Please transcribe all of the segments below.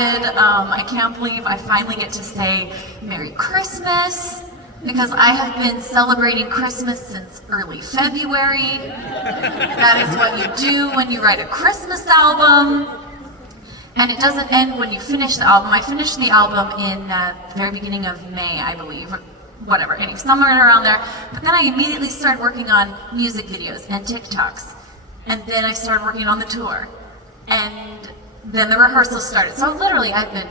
I can't believe I finally get to say Merry Christmas, because I have been celebrating Christmas since early February. That is what you do when you write a Christmas album. And it doesn't end when you finish the album. I finished the album in the very beginning of May, I believe, or whatever, anyway, somewhere around there. But then I immediately started working on music videos and TikToks. And then I started working on the tour. And then the rehearsals started. So literally I've been,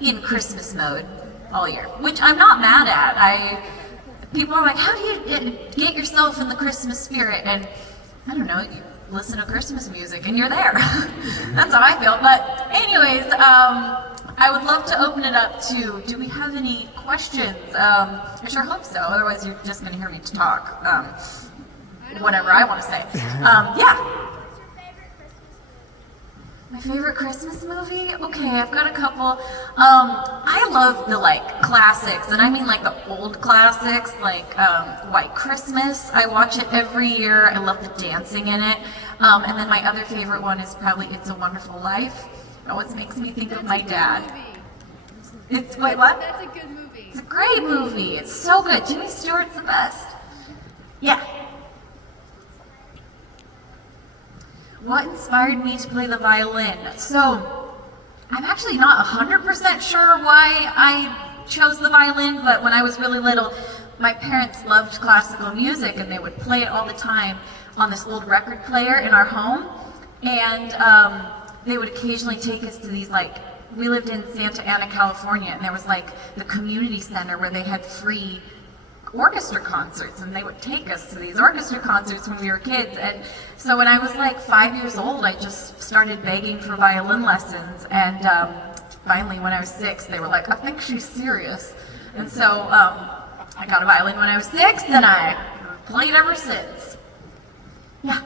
in Christmas mode all year, which I'm not mad at. People are like, how do you get yourself in the Christmas spirit? And I don't know, you listen to Christmas music and you're there. That's how I feel. But anyways, I would love to open it up to, do we have any questions? I sure hope so, otherwise you're just gonna hear me talk. Whatever I want to say. Yeah. My favorite Christmas movie? Okay, I've got a couple. I love the classics, and I mean the old classics, White Christmas. I watch it every year. I love the dancing in it. And then my other favorite one is probably It's a Wonderful Life. It always makes me think of my dad. Wait, what? That's a good movie. It's a great movie. It's so good. Jimmy Stewart's the best. Yeah. What inspired me to play the violin? So, I'm actually not 100% sure why I chose the violin, but when I was really little, my parents loved classical music and they would play it all the time on this old record player in our home. And they would occasionally take us to these we lived in Santa Ana, California, and there was the community center where they had free orchestra concerts, and they would take us to these orchestra concerts when we were kids. And so when I was 5 years old, I just started begging for violin lessons, and finally when I was 6, they were like, I think she's serious. And so I got a violin when I was 6, and I played ever since. Yeah.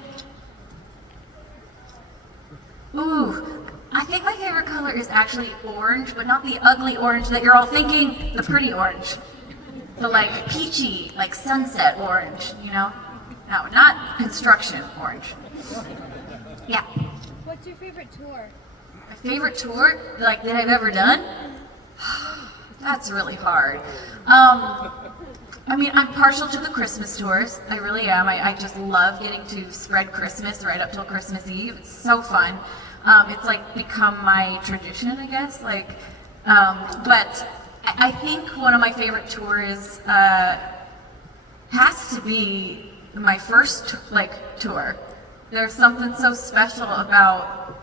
Ooh, I think my favorite color is actually orange, but not the ugly orange that you're all thinking, the pretty orange. The peachy, sunset orange, No, not construction orange. Yeah. What's your favorite tour? My favorite tour, that I've ever done? That's really hard. I'm partial to the Christmas tours. I really am. I just love getting to spread Christmas right up till Christmas Eve. It's so fun. It's become my tradition, I guess. But I think one of my favorite tours has to be my first tour. There's something so special about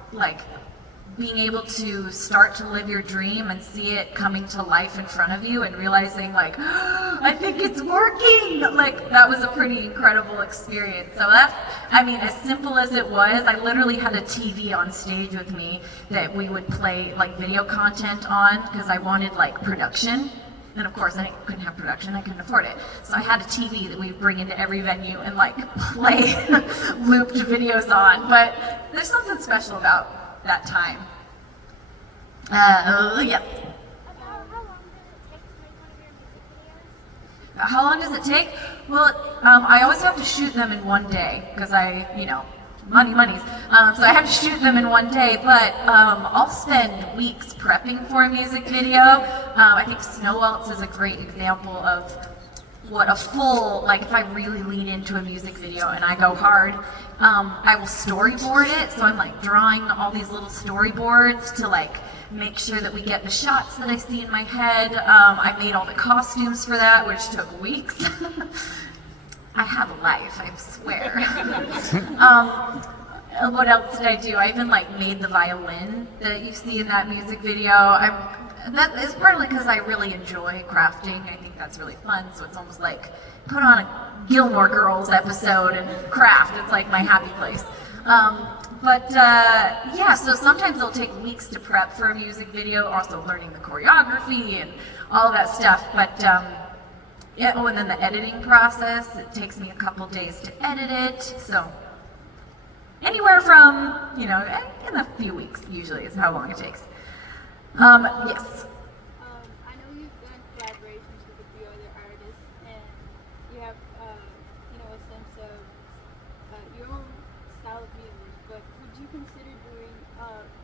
being able to start to live your dream and see it coming to life in front of you and realizing I think it's working. That was a pretty incredible experience. So as simple as it was, I literally had a TV on stage with me that we would play video content on because I wanted production. And of course, I couldn't have production, I couldn't afford it. So I had a TV that we bring into every venue and play looped videos on. But there's something special about that time. Yeah. How long does it take? Well, I always have to shoot them in one day because monies. So I have to shoot them in one day, but I'll spend weeks prepping for a music video. I think Snow Waltz is a great example of what a full, if I really lean into a music video and I go hard, I will storyboard it. So I'm drawing all these little storyboards to make sure that we get the shots that I see in my head. I made all the costumes for that, which took weeks. I have a life, I swear. What else did I do? I even made the violin that you see in that music video. That is partly because I really enjoy crafting. I think that's really fun. So it's almost put on a Gilmore Girls episode and craft. It's my happy place. Yeah, so sometimes it'll take weeks to prep for a music video, also learning the choreography and all of that stuff. But yeah, and then the editing process, it takes me a couple days to edit it. So anywhere from, in a few weeks usually is how long it takes. Yes. I know you've done collaborations with a few other artists, and you have, a sense of your own style of music, but would you consider doing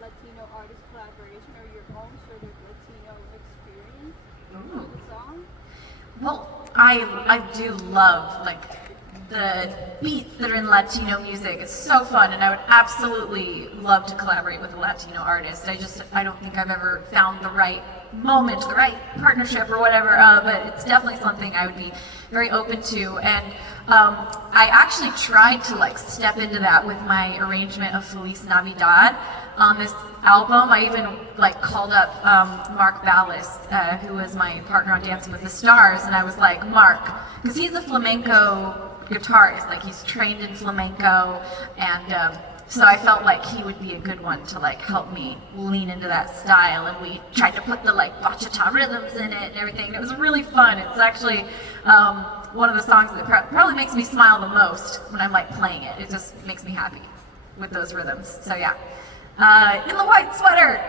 Latino artist collaborations? collaboration or your own sort of Latino experience Ooh. with the song? Well, I do love like the beats that are in Latino music. It's so fun, and I would absolutely love to collaborate with a Latino artist. I don't think I've ever found the right moment, the right partnership or whatever, but it's definitely something I would be very open to. And I actually tried to like step into that with my arrangement of Feliz Navidad on this album. I even like called up Mark Ballas, who was my partner on Dancing with the Stars, and I was like, Mark, because he's a flamenco guitarist, like he's trained in flamenco, and so I felt like he would be a good one to like help me lean into that style, and we tried to put the like bachata rhythms in it and everything, and it was really fun. It's actually one of the songs that probably makes me smile the most when I'm like playing it. It just makes me happy with those rhythms. So yeah, in the white sweater.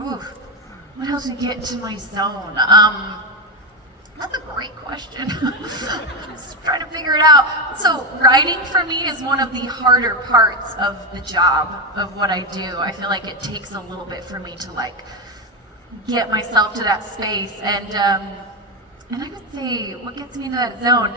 Ooh, what helps me get into my zone? That's a great question. Just trying to figure it out. So writing for me is one of the harder parts of the job of what I do. I feel like it takes a little bit for me to like get myself to that space, and I would say what gets me into that zone.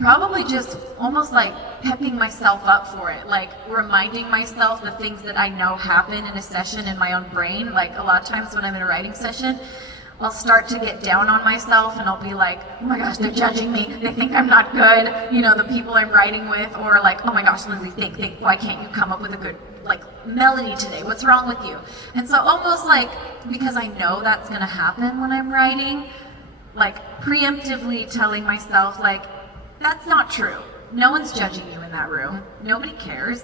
Probably just almost like pepping myself up for it, like reminding myself the things that I know happen in a session in my own brain. Like a lot of times when I'm in a writing session, I'll start to get down on myself and I'll be like, oh my gosh, they're judging me. They think I'm not good, you know, the people I'm writing with, or like, oh my gosh, Lindsay, think, why can't you come up with a good like melody today? What's wrong with you? And so almost like, because I know that's gonna happen when I'm writing, like preemptively telling myself like, that's not true. No one's judging you in that room. Nobody cares.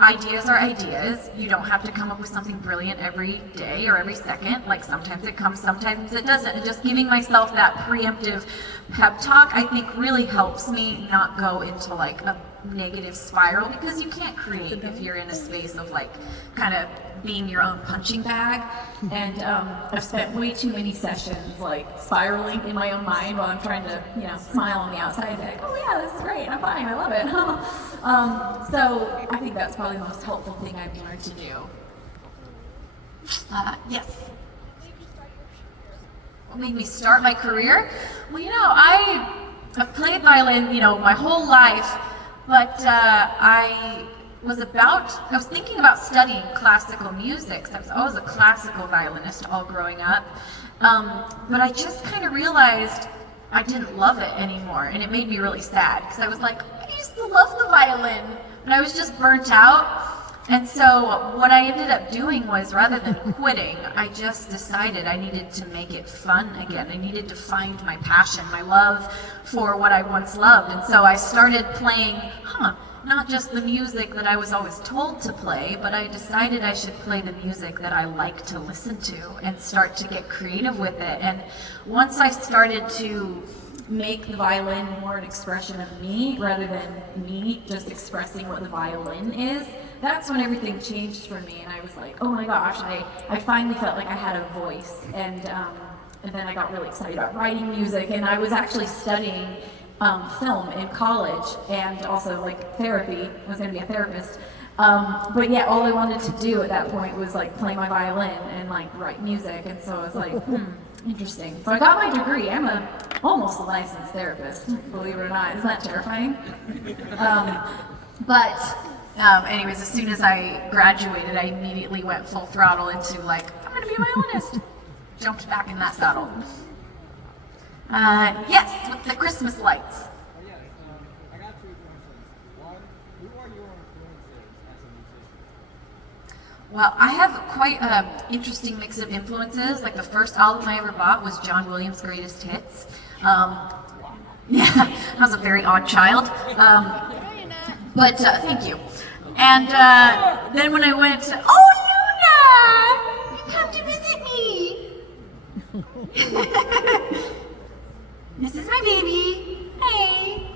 Ideas are ideas. You don't have to come up with something brilliant every day or every second. Like sometimes it comes, sometimes it doesn't. And just giving myself that preemptive pep talk, I think really helps me not go into like a negative spiral, because you can't create if you're in a space of like kind of being your own punching bag. And I've spent way too many sessions like spiraling in my own mind while I'm trying to, you know, smile on the outside, like, oh yeah, this is great, I'm fine, I love it. So I think that's probably the most helpful thing I've learned to do. Yes. What made me start my career? Well, you know, I've played violin, you know, my whole life, but I was thinking about studying classical music. So I was always a classical violinist all growing up. But I just kind of realized I didn't love it anymore, and it made me really sad, because I was like, I used to love the violin, but I was just burnt out. And so what I ended up doing was, rather than quitting, I just decided I needed to make it fun again. I needed to find my passion, my love for what I once loved. And so I started playing, not just the music that I was always told to play, but I decided I should play the music that I like to listen to and start to get creative with it. And once I started to make the violin more an expression of me rather than me just expressing what the violin is, that's when everything changed for me. And I was like, oh my gosh, I finally felt like I had a voice. And then I got really excited about writing music, and I was actually studying film in college, and also like therapy. I was going to be a therapist. But yeah, all I wanted to do at that point was like play my violin and like write music. And so I was like, interesting. So I got my degree. I'm almost a licensed therapist, believe it or not. Isn't that terrifying? Anyways, as soon as I graduated, I immediately went full throttle into like, I'm going to be a violinist. Jumped back in that saddle. Yes, with the Christmas lights. Oh yeah, I got 2 questions. One, who are your influences as a musician? Well, I have quite an interesting mix of influences. Like the first album I ever bought was John Williams' Greatest Hits. Yeah, I was a very odd child. But thank you. And then when I went, oh Luna, you come to visit me. This is my baby. Hey.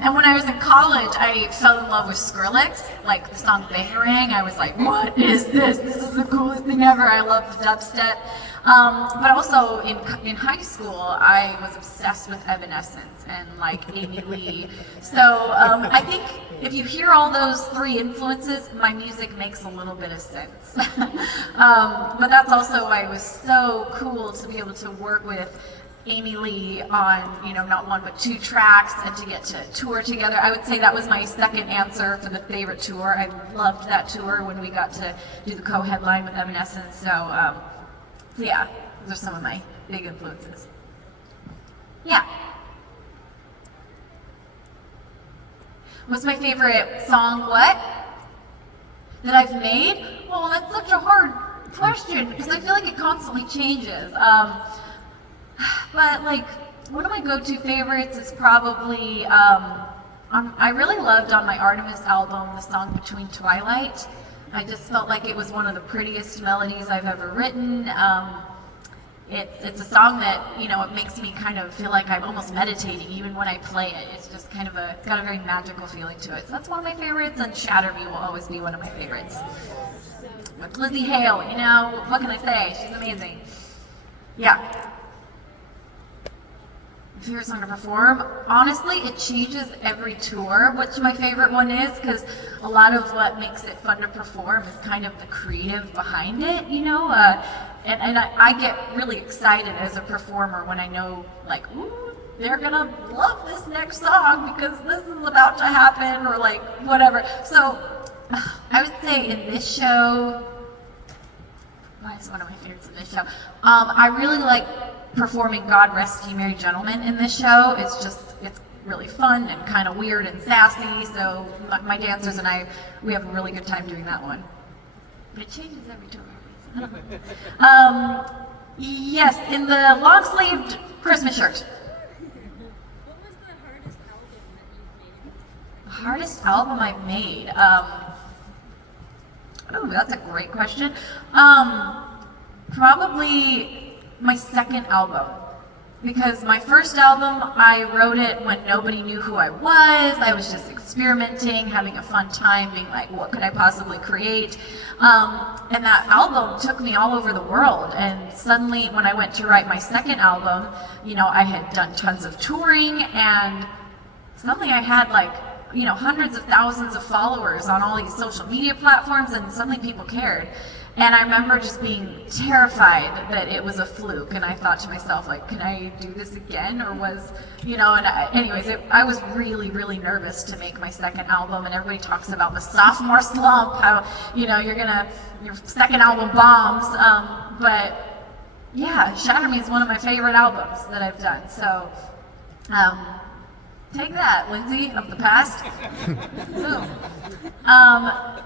And when I was in college, I fell in love with Skrillex, like the song Bangarang. I was like, what is this? This is the coolest thing ever. I love the dubstep. But also in high school, I was obsessed with Evanescence and like Amy Lee. So I think if you hear all those three influences, my music makes a little bit of sense. But that's also why it was so cool to be able to work with Amy Lee on, you know, not one but two tracks, and to get to tour together. I would say that was my second answer for the favorite tour. I loved that tour when we got to do the co-headline with Evanescence. So yeah, those are some of my big influences. Yeah. What's my favorite song? What? That I've made? Well, that's such a hard question because I feel like it constantly changes. But like, one of my go-to favorites is probably, I really loved on my Artemis album the song Between Twilight. I just felt like it was one of the prettiest melodies I've ever written. It's a song that, you know, it makes me kind of feel like I'm almost meditating even when I play it. It's just kind of it's got a very magical feeling to it. So that's one of my favorites, and Shatter Me will always be one of my favorites. With Lizzie Hale, you know, what can I say? She's amazing. Yeah. Favorite song to perform? Honestly, it changes every tour, which my favorite one is, because a lot of what makes it fun to perform is kind of the creative behind it, you know? And I get really excited as a performer when I know, like, ooh, they're gonna love this next song because this is about to happen, or like, whatever. So, I would say in this show, what is one of my favorites in this show? I really like performing God Rest Ye Merry Gentlemen in this show. It's really fun and kind of weird and sassy, so my dancers and I, we have a really good time doing that one. But it changes every tour. I don't know. Yes, in the long-sleeved Christmas shirt. What was the hardest album that you've made? The hardest album I've made? Oh, that's a great question. Probably my second album, because my first album, I wrote it when nobody knew who I was. I was just experimenting, having a fun time, being like, what could I possibly create? And that album took me all over the world. And suddenly, when I went to write my second album, you know, I had done tons of touring, and suddenly I had like, you know, hundreds of thousands of followers on all these social media platforms, and suddenly people cared. And I remember just being terrified that it was a fluke, and I thought to myself, like, can I do this again, or was, you know, and I was really, really nervous to make my second album, and everybody talks about the sophomore slump, how, you know, your second album bombs, but yeah, Shatter Me is one of my favorite albums that I've done, so, take that, Lindsay, of the past. Boom.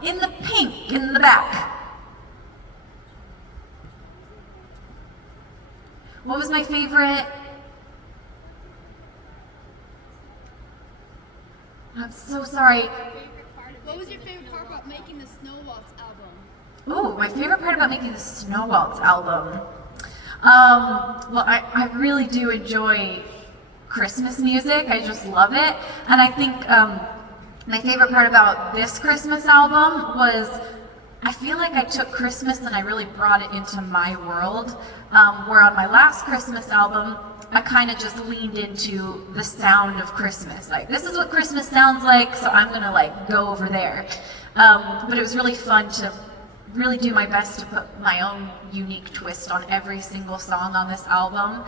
In the pink, in the back. What was my favorite? I'm so sorry. What was your favorite part about making the Snow Waltz album? Oh, my favorite part about making the Snow Waltz album. Well, I really do enjoy Christmas music. I just love it. And I think my favorite part about this Christmas album was, I feel like I took Christmas and I really brought it into my world. Where on my last Christmas album, I kind of just leaned into the sound of Christmas. Like, this is what Christmas sounds like, so I'm gonna like go over there. But it was really fun to really do my best to put my own unique twist on every single song on this album,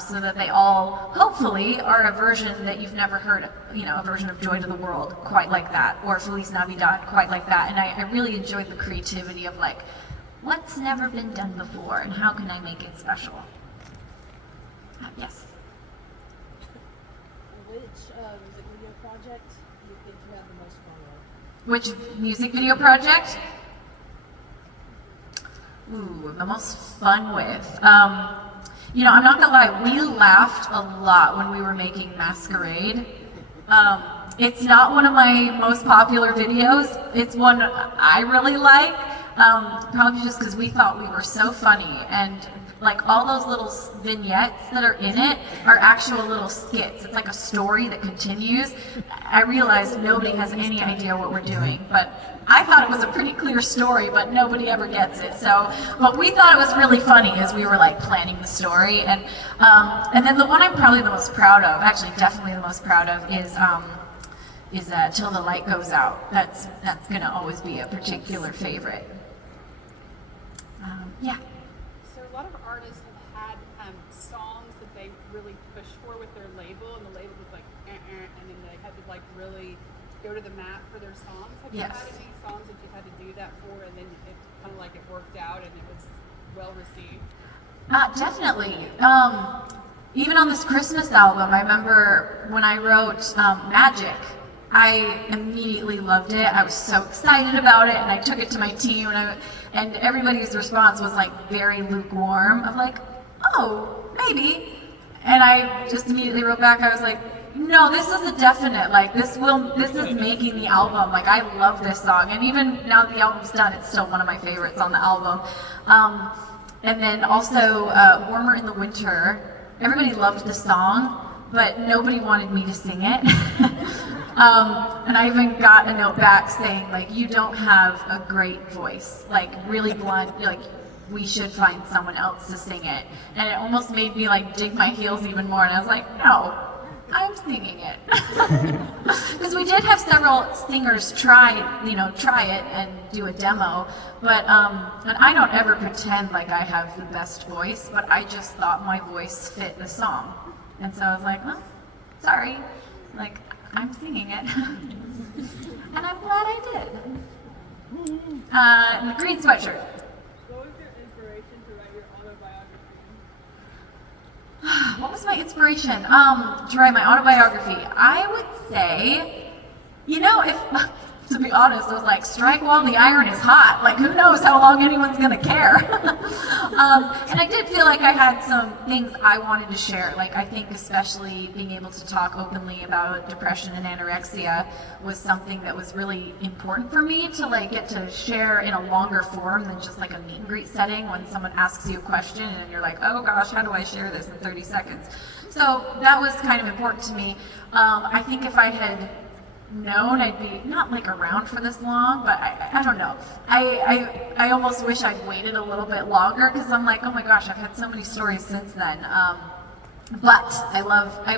so that they all, hopefully, are a version that you've never heard, you know, a version of Joy to the World quite like that, or Feliz Navidad quite like that. And I really enjoyed the creativity of like, what's never been done before, and how can I make it special? Yes. Which music video project do you think you had the most fun with? Which music video project? Ooh, the most fun with. You know, I'm not gonna lie, we laughed a lot when we were making Masquerade. It's not one of my most popular videos. It's one I really like, probably just because we thought we were so funny, and like all those little vignettes that are in it are actual little skits. It's like a story that continues. I realized nobody has any idea what we're doing, but I thought it was a pretty clear story, but nobody ever gets it. So, but we thought it was really funny as we were like planning the story. And then the one I'm probably the most proud of, actually definitely the most proud of, is Till the Light Goes Out. That's gonna always be a particular favorite. Yeah. So a lot of artists have had songs that they really pushed for with their label, and the label was like, and then they had to like really go to the mat for their songs. Have you Yes. had any songs that you had to do that for, and then it kind of like it worked out and it was well received? Definitely. Even on this Christmas album, I remember when I wrote Magic, I immediately loved it. I was so excited about it, and I took it to my team, and everybody's response was like very lukewarm of like, oh, maybe. And I just immediately wrote back, I was like, no, this is a definite, like this is making the album. Like I love this song, and even now that the album's done, it's still one of my favorites on the album. And then also Warmer in the Winter, everybody loved the song, but nobody wanted me to sing it. And I even got a note back saying like, you don't have a great voice, like really blunt, like we should find someone else to sing it. And it almost made me like dig my heels even more, and I was like, no, I'm singing it. Because we did have several singers try it and do a demo, but and I don't ever pretend like I have the best voice, but I just thought my voice fit the song. And so I was like, well, sorry, like I'm singing it. And I'm glad I did. The green sweatshirt. What was your inspiration to write your autobiography? What was my inspiration to write my autobiography? I would say, if to be honest, I was like, strike while the iron is hot. Like, who knows how long anyone's gonna care? And I did feel like I had some things I wanted to share. Like, I think especially being able to talk openly about depression and anorexia was something that was really important for me to like get to share in a longer form than just like a meet and greet setting when someone asks you a question and you're like, oh gosh, how do I share this in 30 seconds? So that was kind of important to me. I think if I had known I'd be not like around for this long, but I don't know. I almost wish I'd waited a little bit longer because I'm like, oh my gosh, I've had so many stories since then. But I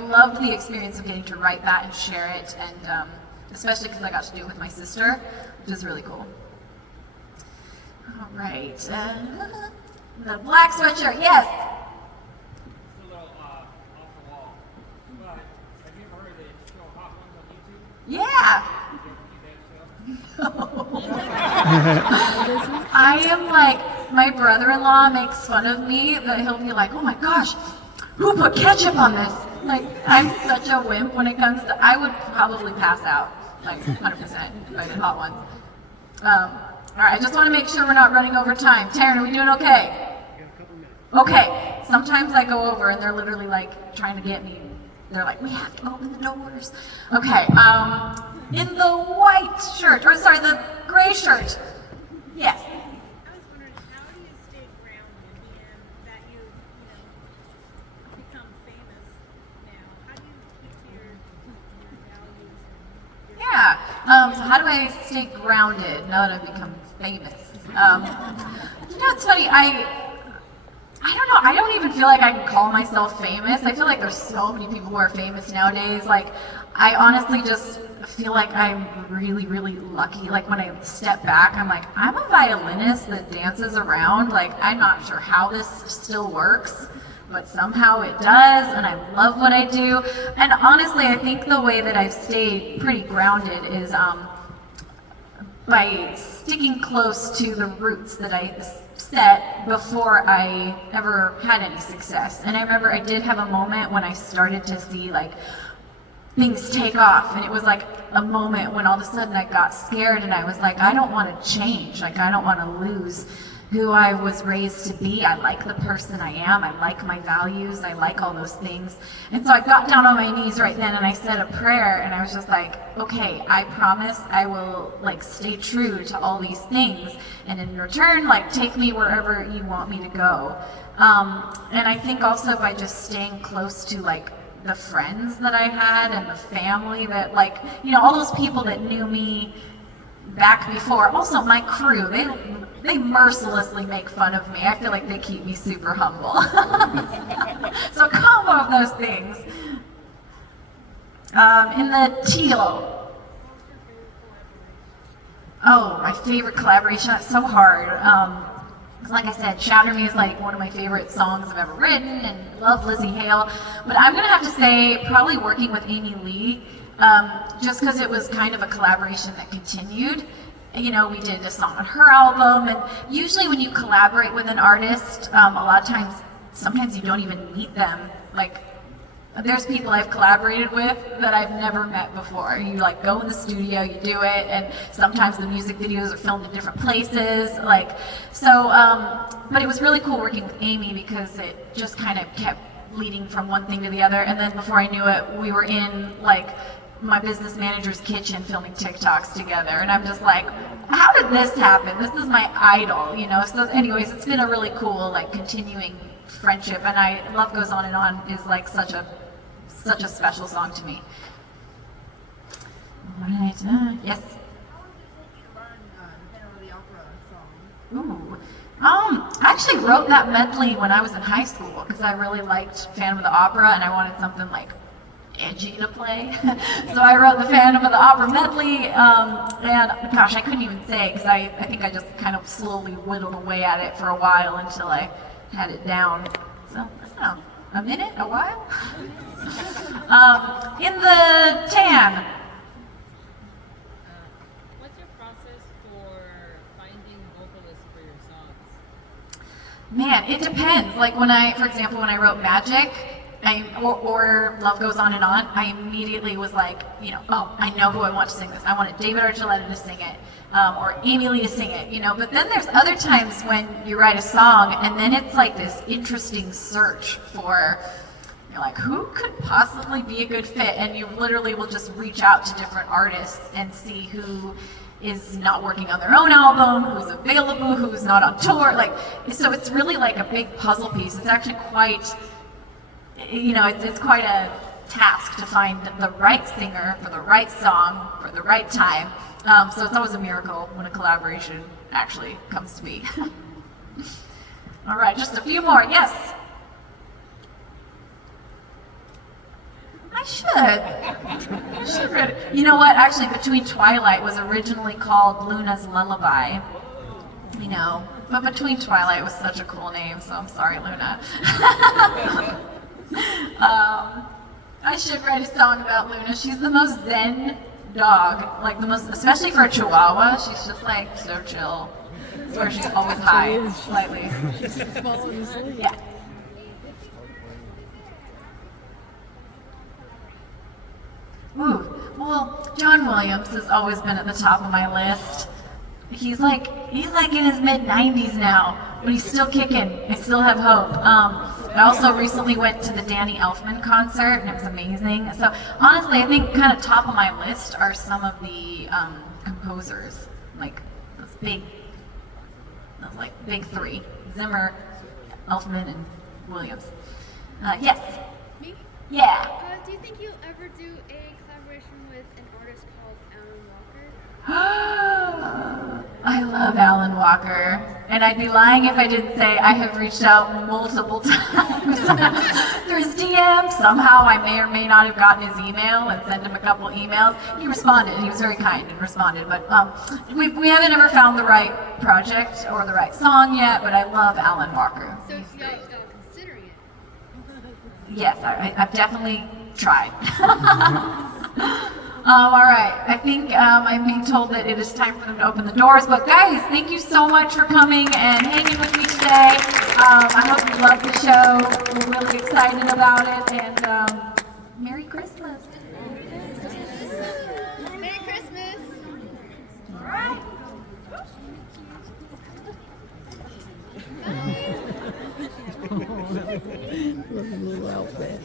loved the experience of getting to write that and share it, and especially because I got to do it with my sister, which was really cool. All right, the black sweatshirt, yes. It's a little off the wall. But have you ever heard of the show Hot Ones on YouTube? Yeah. Did you ever see that show? I am like, my brother-in-law makes fun of me that he'll be like, oh my gosh, who put ketchup on this? Like, I'm such a wimp when it comes to, I would probably pass out, like 100% if I did Hot Ones. All right, I just want to make sure we're not running over time. Taryn, are we doing okay? Okay, sometimes I go over and they're literally like trying to get me. They're like, we have to open the doors. Okay, in the white shirt, or sorry, the gray shirt. Yes. I was wondering, how do you stay grounded in that you've, become famous now? How do you keep to your values and your Yeah. So how do I stay grounded now that I've become famous? It's funny. I don't know. I don't even feel like I can call myself famous. I feel like there's so many people who are famous nowadays. Like, I honestly just feel like I'm really, really lucky. Like, when I step back, I'm like, I'm a violinist that dances around. Like, I'm not sure how this still works, but somehow it does, and I love what I do. And honestly, I think the way that I've stayed pretty grounded is by sticking close to the roots that I set before I ever had any success. And I remember I did have a moment when I started to see like things take off, and it was like a moment when all of a sudden I got scared and I was like, I don't want to change, like I don't want to lose who I was raised to be. I like the person I am, I like my values, I like all those things. And so I got down on my knees right then and I said a prayer, and I was just like, okay, I promise I will like stay true to all these things, and in return, like take me wherever you want me to go. And I think also by just staying close to like the friends that I had and the family that like, all those people that knew me back before. Also my crew, they mercilessly make fun of me. I feel like they keep me super humble. So a combo of those things. In the teal. Oh, my favorite collaboration. That's so hard. Like I said, Shatter Me is like one of my favorite songs I've ever written, and love Lizzie Hale. But I'm gonna have to say probably working with Amy Lee, just because it was kind of a collaboration that continued. We did a song on her album, and usually when you collaborate with an artist, a lot of times, sometimes you don't even meet them. Like, there's people I've collaborated with that I've never met before. You like go in the studio, you do it, and sometimes the music videos are filmed in different places. But it was really cool working with Amy because it just kind of kept leading from one thing to the other. And then before I knew it, we were in like my business manager's kitchen filming TikToks together. And I'm just like, how did this happen? This is my idol, So anyways, it's been a really cool like continuing friendship. And Love Goes On and On is like such a special song to me. All right. Yes. Ooh. I actually wrote that medley when I was in high school because I really liked Phantom of the Opera and I wanted something like edgy to play. So I wrote the Phantom of the Opera medley, and gosh, I couldn't even say because I think I just kind of slowly whittled away at it for a while until I had it down. So I don't know, a minute, a while. In the tan. What's your process for finding vocalists for your songs? Man, it depends. Like for example, when I wrote Magic, or Love Goes On and On, I immediately was like, I know who I want to sing this. I wanted David Archuleta to sing it, or Amy Lee to sing it, But then there's other times when you write a song and then it's like this interesting search for, you're like, who could possibly be a good fit? And you literally will just reach out to different artists and see who is not working on their own album, who's available, who's not on tour. So it's really like a big puzzle piece. It's actually quite, it's quite a task to find the right singer for the right song for the right time. So it's always a miracle when a collaboration actually comes to be. All right, just a few more. Yes. I should read it. You know what? Actually, Between Twilight was originally called Luna's Lullaby. But Between Twilight was such a cool name, so I'm sorry, Luna. I should write a song about Luna. She's the most zen dog, like the most, especially for a Chihuahua. She's just like so chill. I swear she's always high, slightly. Yeah. Ooh, well, John Williams has always been at the top of my list. He's like in his mid-90s now, but he's still kicking. I still have hope. I also recently went to the Danny Elfman concert, and it was amazing. So honestly, I think kind of top of my list are some of the composers, like those big three: Zimmer, Elfman, and Williams. Yes. Me? Yeah. Do you think you'll ever do a collaboration with an artist called Alan Walker? I love Alan Walker, and I'd be lying if I didn't say I have reached out multiple times through his DM. Somehow I may or may not have gotten his email and sent him a couple emails. He responded. He was very kind and responded, but we haven't ever found the right project or the right song yet, but I love Alan Walker. So y'all considering it? Yes, I've definitely tried. All right, I think I'm being told that it is time for them to open the doors. But guys, thank you so much for coming and hanging with me today. I hope you love the show. We're really excited about it, and Merry Christmas. Merry Christmas! All right. Love the little outfit.